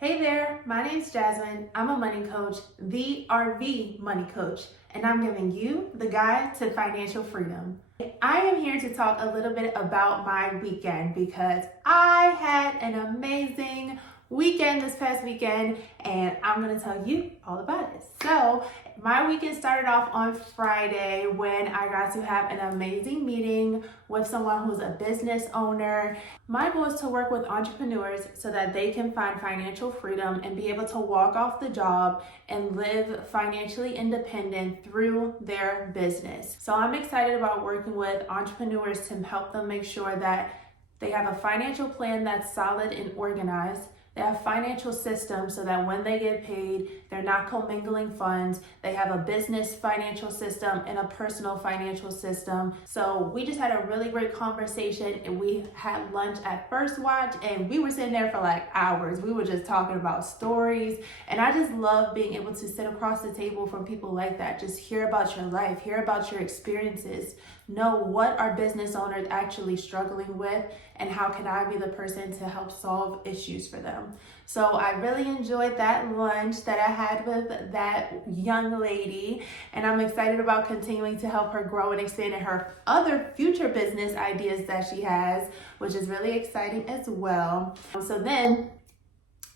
Hey there, my name's Jasmine. I'm a money coach, the RV money coach, and I'm giving you the guide to financial freedom. I am here to talk a little bit about my weekend because I had an amazing weekend this past weekend, and I'm going to tell you all about it. So my weekend started off on Friday when I got to have an amazing meeting with someone who's a business owner. My goal is to work with entrepreneurs so that they can find financial freedom and be able to walk off the job and live financially independent through their business. So I'm excited about working with entrepreneurs to help them make sure that they have a financial plan that's solid and organized. They have financial systems so that when they get paid, they're not commingling funds. They have a business financial system and a personal financial system. So we just had a really great conversation, and we had lunch at First Watch, and we were sitting there for like hours. We were just talking about stories, and I just love being able to sit across the table from people like that. Just hear about your life, hear about your experiences, know what are business owners actually struggling with, and how can I be the person to help solve issues for them. So I really enjoyed that lunch that I had with that young lady, and I'm excited about continuing to help her grow and expand in her other future business ideas that she has, which is really exciting as well. So then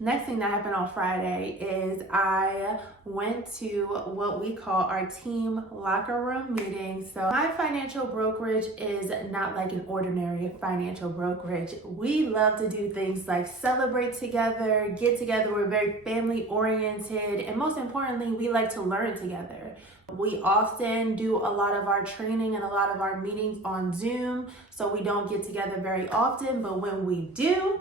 next thing that happened on Friday is I went to what we call our team locker room meeting. So my financial brokerage is not like an ordinary financial brokerage. We love to do things like celebrate together, get together. We're very family oriented, and most importantly, we like to learn together. We often do a lot of our training and a lot of our meetings on Zoom, so we don't get together very often, but when we do,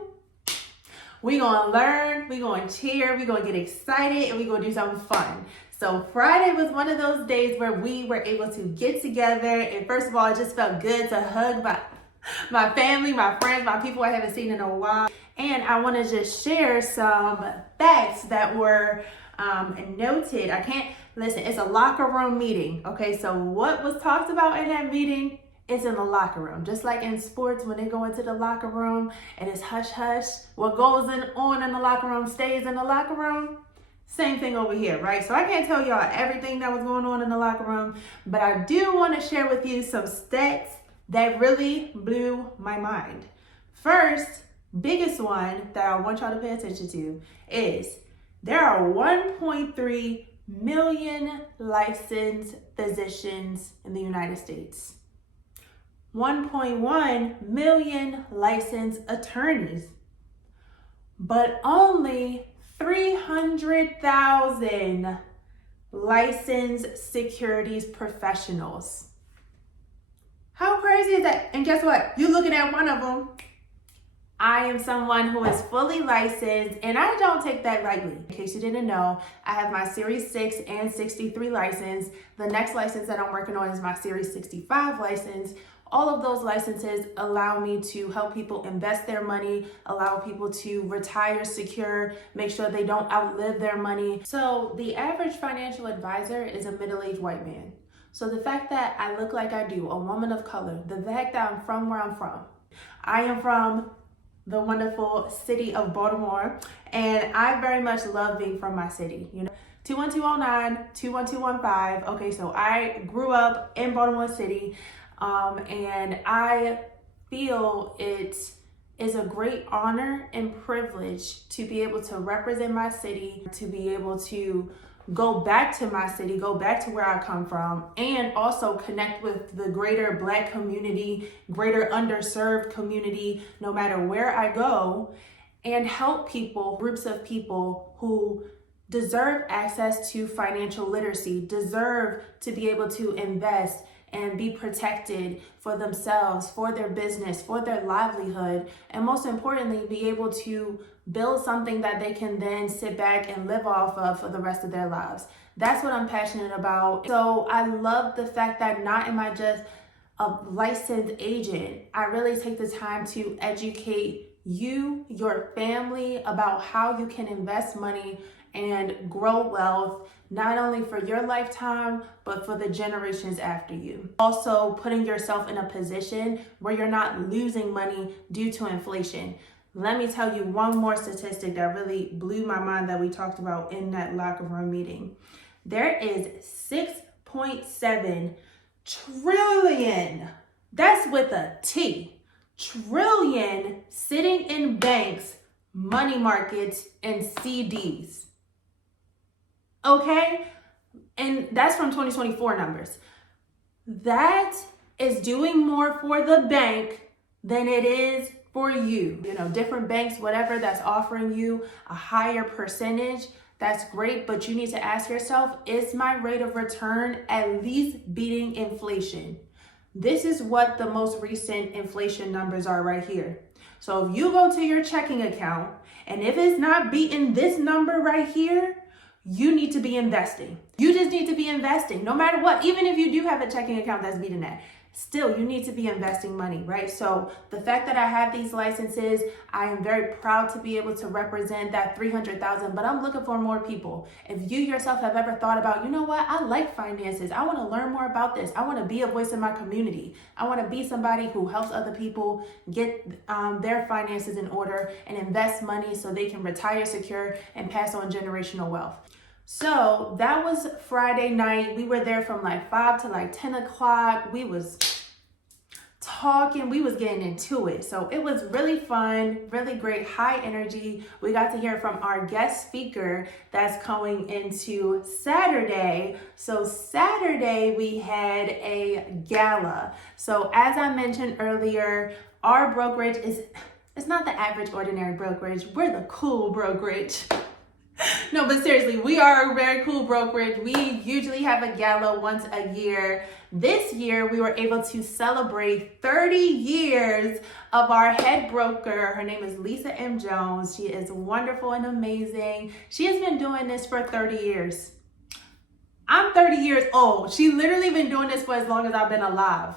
we're going to learn, we're going to cheer, we're going to get excited, and we're going to do something fun. So Friday was one of those days where we were able to get together, and first of all, it just felt good to hug my family, my friends, my people I haven't seen in a while. And I want to just share some facts that were noted. It's a locker room meeting, okay? So what was talked about in that meeting is in the locker room. Just like in sports, when they go into the locker room and it's hush hush, what goes on in the locker room stays in the locker room. Same thing over here, right? So I can't tell y'all everything that was going on in the locker room, but I do want to share with you some stats that really blew my mind. First, biggest one that I want y'all to pay attention to is there are 1.3 million licensed physicians in the United States. 1.1 million licensed attorneys, but only 300,000 licensed securities professionals. How crazy is that? And guess what? You're looking at one of them. I am someone who is fully licensed, and I don't take that lightly. In case you didn't know, I have my Series 6 and 63 license. The next license that I'm working on is my Series 65 license. All of those licenses allow me to help people invest their money, allow people to retire secure, make sure they don't outlive their money. So the average financial advisor is a middle-aged white man. So the fact that I look like I do, a woman of color, the fact that I'm from where I'm from. I am from the wonderful city of Baltimore, and I very much love being from my city. 21209, 21215. Okay, so I grew up in Baltimore City. And I feel it is a great honor and privilege to be able to represent my city, to be able to go back to my city, go back to where I come from, and also connect with the greater Black community, greater underserved community, no matter where I go, and help people, groups of people who deserve access to financial literacy, deserve to be able to invest and be protected for themselves, for their business, for their livelihood, and most importantly, be able to build something that they can then sit back and live off of for the rest of their lives. That's what I'm passionate about. So I love the fact that not am I just a licensed agent, I really take the time to educate you, your family, about how you can invest money and grow wealth, not only for your lifetime, but for the generations after you. Also, putting yourself in a position where you're not losing money due to inflation. let me tell you one more statistic that really blew my mind that we talked about in that locker room meeting. There is 6.7 trillion, that's with a T, trillion sitting in banks, money markets, and CDs. Okay? And that's from 2024 numbers. That is doing more for the bank than it is for you. You know, different banks, whatever, that's offering you a higher percentage, that's great, but you need to ask yourself, is my rate of return at least beating inflation? This is what the most recent inflation numbers are right here. So if you go to your checking account and if it's not beating this number right here, you need to be investing. You just need to be investing no matter what. Even if you do have a checking account that's beating that, still you need to be investing money, right? So the fact that I have these licenses, I am very proud to be able to represent that 300,000, but I'm looking for more people. If you yourself have ever thought about, you know what, I like finances, I want to learn more about this, I want to be a voice in my community, I want to be somebody who helps other people get their finances in order and invest money so they can retire secure and pass on generational wealth. So that was Friday night. We were there from like 5 to like 10 o'clock. We was talking, we was getting into it. So it was really fun, really great, high energy. We got to hear from our guest speaker that's going into Saturday. So Saturday we had a gala. So as I mentioned earlier, our brokerage it's not the average ordinary brokerage. We're the cool brokerage. No, but seriously, we are a very cool brokerage. We usually have a gala once a year. This year, we were able to celebrate 30 years of our head broker. Her name is Lisa M. Jones. She is wonderful and amazing. She has been doing this for 30 years. I'm 30 years old. She's literally been doing this for as long as I've been alive.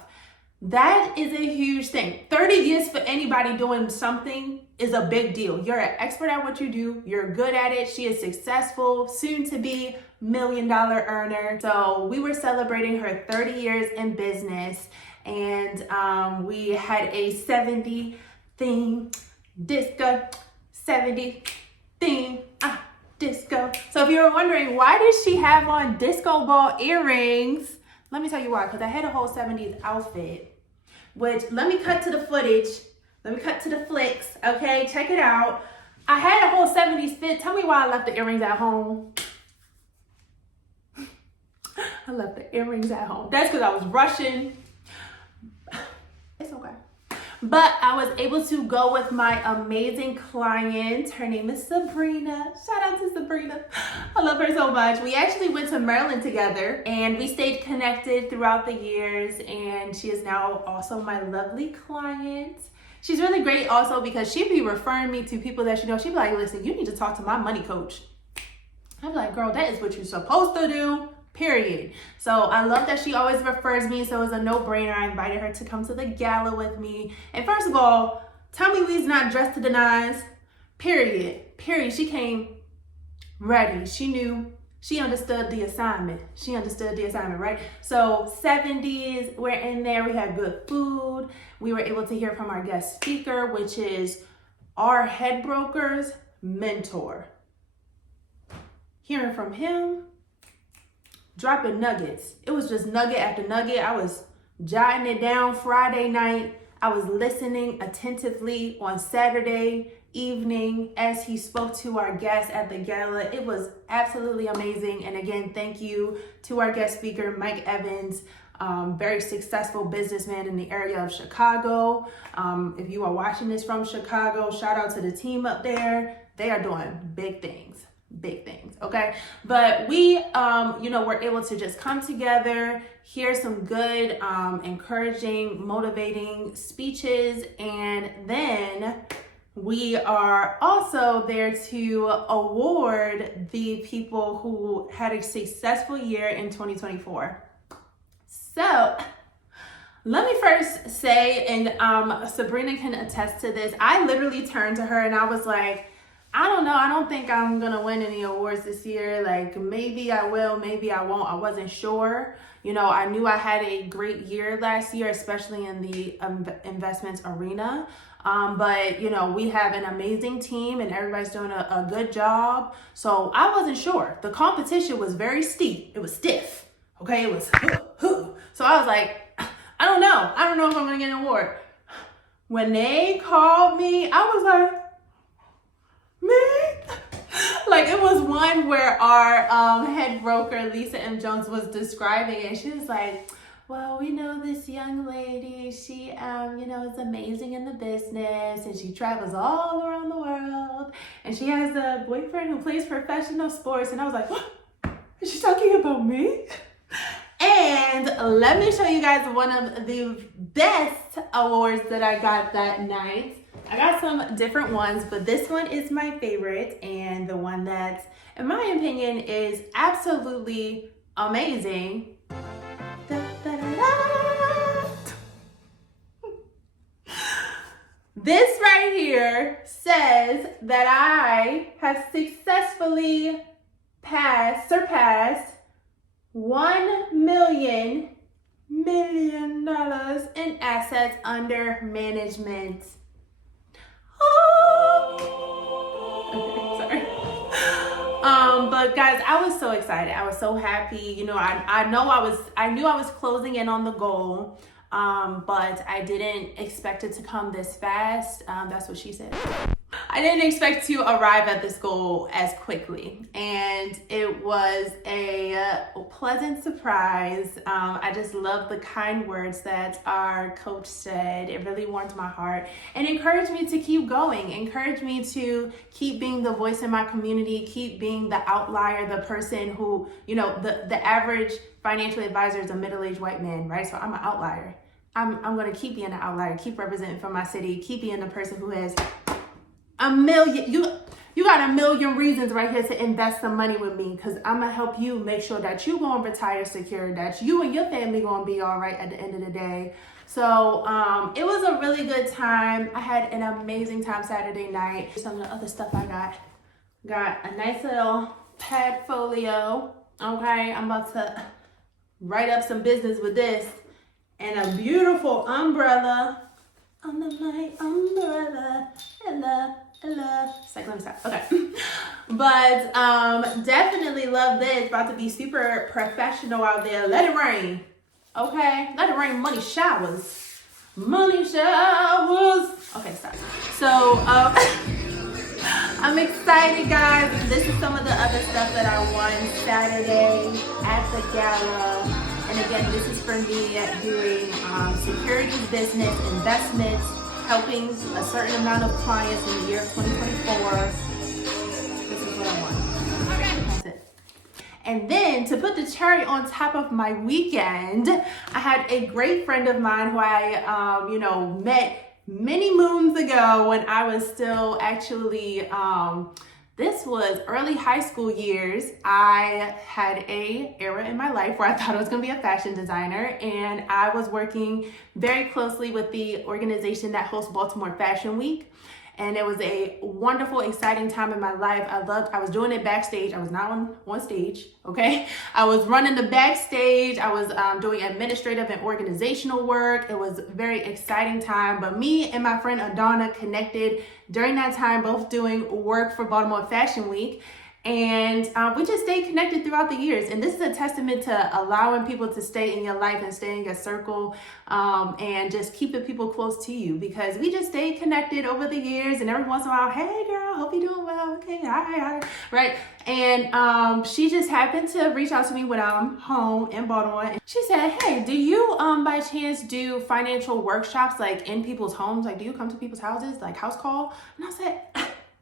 That is a huge thing. 30 years for anybody doing something is a big deal. You're an expert at what you do. You're good at it. She is successful, soon to be $1 million earner. So we were celebrating her 30 years in business, and we had a 70 theme disco, 70 theme disco. So if you were wondering, why does she have on disco ball earrings? Let me tell you why, because I had a whole 70s outfit, which let me cut to the footage. Let me cut to the flicks, okay? Check it out. I had a whole 70s fit. Tell me why I left the earrings at home. I left the earrings at home. That's because I was rushing. It's okay. But I was able to go with my amazing client. Her name is Sabrina. Shout out to Sabrina. I love her so much. We actually went to Maryland together and we stayed connected throughout the years. And she is now also my lovely client. She's really great also because she'd be referring me to people that she knows. She'd be like, listen, you need to talk to my money coach. I'm like, girl, that is what you're supposed to do. Period. So I love that she always refers me. So it was a no-brainer. I invited her to come to the gala with me. And first of all, tell me we's not dressed to the nines. Period. She came ready. She knew. She understood the assignment. Right? So 70s, we're in there. We had good food. We were able to hear from our guest speaker, which is our head broker's mentor. Hearing from him, dropping nuggets. It was just nugget after nugget. I was jotting it down Friday night. I was listening attentively on Saturday evening as he spoke to our guests at the gala. It was absolutely amazing. And again, thank you to our guest speaker, Mike Evans, very successful businessman in the area of Chicago. If you are watching this from Chicago, shout out to the team up there. They are doing big things. Okay, but we were able to just come together, hear some good encouraging, motivating speeches, and then we are also there to award the people who had a successful year in 2024. So let me first say, and Sabrina can attest to this, I literally turned to her and I was like, I don't know. I don't think I'm going to win any awards this year. Like, maybe I will, maybe I won't. I wasn't sure. You know, I knew I had a great year last year, especially in the investments arena. But you know, we have an amazing team and everybody's doing a good job. So I wasn't sure. The competition was very steep. It was stiff. Okay, it was so I was like, I don't know. I don't know if I'm gonna get an award. When they called me, I was like, me? Like, it was one where our head broker, Lisa M. Jones, was describing it. She was like, well, we know this young lady, she, you know, is amazing in the business and she travels all around the world and she has a boyfriend who plays professional sports. And I was like, what? Is she talking about me? And let me show you guys one of the best awards that I got that night. I got some different ones, but this one is my favorite and the one that, in my opinion, is absolutely amazing. Da, da, da, da. This right here says that I have successfully surpassed $1 million in assets under management. Okay, sorry. But guys, I was so excited. I was so happy. You know, I knew I was closing in on the goal. But I didn't expect it to come this fast. That's what she said. I didn't expect to arrive at this goal as quickly, and it was a pleasant surprise. I just love the kind words that our coach said. It really warmed my heart and encouraged me to keep going, encouraged me to keep being the voice in my community, keep being the outlier, the person who, you know, the average financial advisor is a middle-aged white man, right? So I'm an outlier. I'm going to keep being an outlier, keep representing for my city, keep being the person who has a million, you got a million reasons right here to invest some money with me, because I'm going to help you make sure that you going to retire secure, that you and your family going to be all right at the end of the day. So it was a really good time. I had an amazing time Saturday night. Some of the other stuff I got a nice little pad folio. Okay, I'm about to write up some business with this, and a beautiful umbrella. Under my umbrella, Ella. It's like, let me stop. Okay. But definitely love this. About to be super professional out there. Let it rain. Okay? Let it rain. Money showers. Money showers. Okay, stop. So I'm excited, guys. This is some of the other stuff that I won Saturday at the gala. And again, this is for me doing securities business, investments, helping a certain amount of clients in the year of 2024. This is what I want. Okay. That's it. And then to put the cherry on top of my weekend, I had a great friend of mine who I, met many moons ago when I was still actually, this was early high school years. I had a era in my life where I thought I was gonna be a fashion designer, and I was working very closely with the organization that hosts Baltimore Fashion Week. And it was a wonderful, exciting time in my life. I was doing it backstage. I was not on stage, okay? I was running the backstage. I was doing administrative and organizational work. It was a very exciting time. But me and my friend Adana connected during that time, both doing work for Baltimore Fashion Week. And we just stayed connected throughout the years. And this is a testament to allowing people to stay in your life and stay in your circle, and just keeping people close to you, because we just stayed connected over the years. And every once in a while, hey girl, hope you're doing well. Okay, hi, right? And she just happened to reach out to me when I'm home in Baltimore. And she said, hey, do you by chance do financial workshops like in people's homes? Like, do you come to people's houses, like house call? And I said,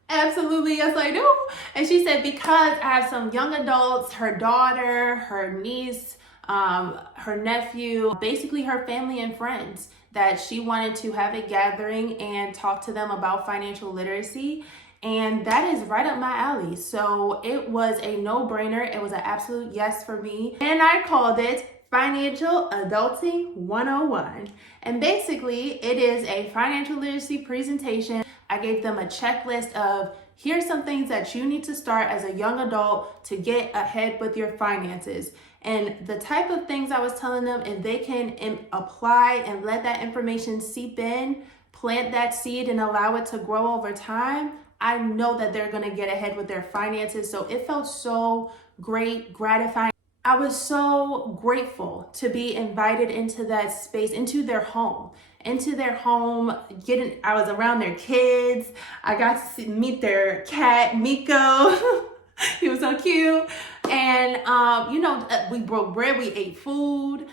absolutely, yes, I do. And she said, because I have some young adults, her daughter, her niece, her nephew, basically her family and friends, that she wanted to have a gathering and talk to them about financial literacy. And that is right up my alley. So it was a no-brainer. It was an absolute yes for me. And I called it Financial Adulting 101. And basically, it is a financial literacy presentation. I gave them a checklist of, here's some things that you need to start as a young adult to get ahead with your finances. And the type of things I was telling them, if they can apply and let that information seep in, plant that seed and allow it to grow over time, I know that they're gonna get ahead with their finances. So it felt so great, gratifying. I was so grateful to be invited into that space, into their home. I was around their kids. I got to meet their cat, Miko. He was so cute. And, we broke bread, we ate food,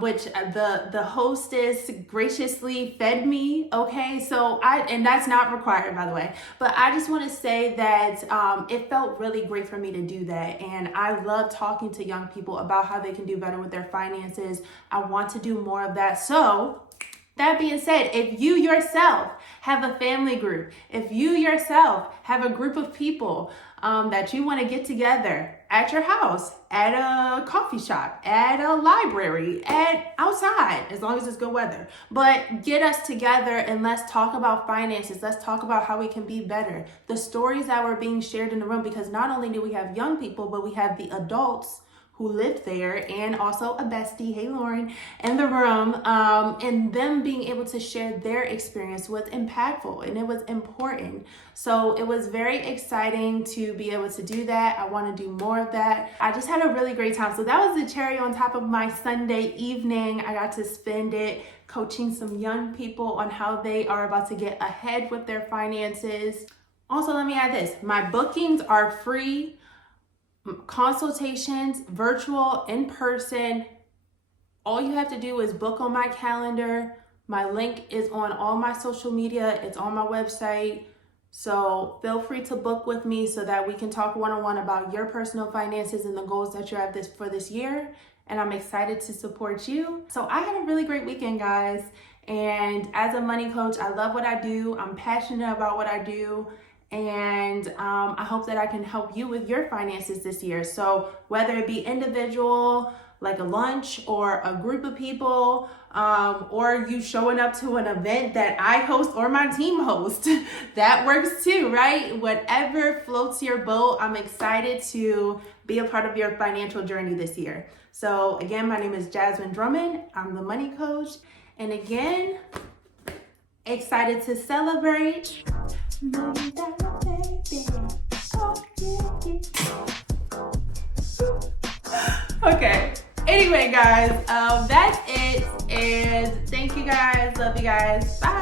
which the hostess graciously fed me. Okay, so and that's not required, by the way, but I just want to say that it felt really great for me to do that. And I love talking to young people about how they can do better with their finances. I want to do more of that. So that being said, if you yourself have a family group, if you yourself have a group of people that you want to get together at your house, at a coffee shop, at a library, at outside, as long as it's good weather, but get us together and let's talk about finances. Let's talk about how we can be better. The stories that were being shared in the room, because not only do we have young people, but we have the adults who lived there, and also a bestie, hey Lauren, in the room, and them being able to share their experience was impactful and it was important. So it was very exciting to be able to do that. I want to do more of that. I just had a really great time. So that was the cherry on top of my Sunday evening. I got to spend it coaching some young people on how they are about to get ahead with their finances. Also, let me add this, my bookings are free. Consultations, virtual, in person. All you have to do is book on my calendar. My link is on all my social media. It's on my website. So feel free to book with me so that we can talk one-on-one about your personal finances and the goals that you have for this year. And I'm excited to support you. So I had a really great weekend, guys. And as a money coach, I love what I do. I'm passionate about what I do. And I hope that I can help you with your finances this year. So whether it be individual, like a lunch, or a group of people, or you showing up to an event that I host or my team host, that works too, right? Whatever floats your boat, I'm excited to be a part of your financial journey this year. So again, my name is Jasmine Drummond. I'm the money coach. And again, excited to celebrate. Okay. Anyway, guys, that's it. And thank you guys. Love you guys. Bye.